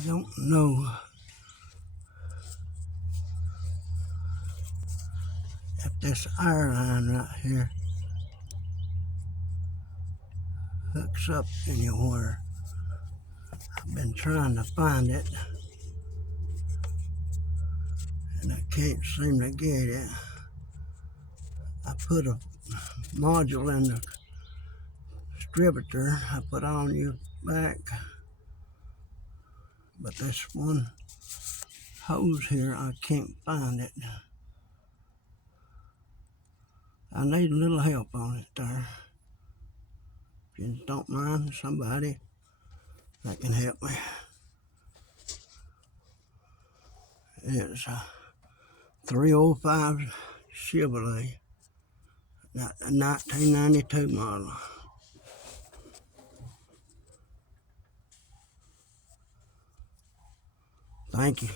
I don't know if this air line right here hooks up anywhere. I've been trying to find it and I can't seem to get it. I put a module in the distributor I put on your back, but this one hose here, I can't find it. I need a little help on it there. If you don't mind, somebody that can help me. It's a 305 Chevrolet, 1992 model. Thank you.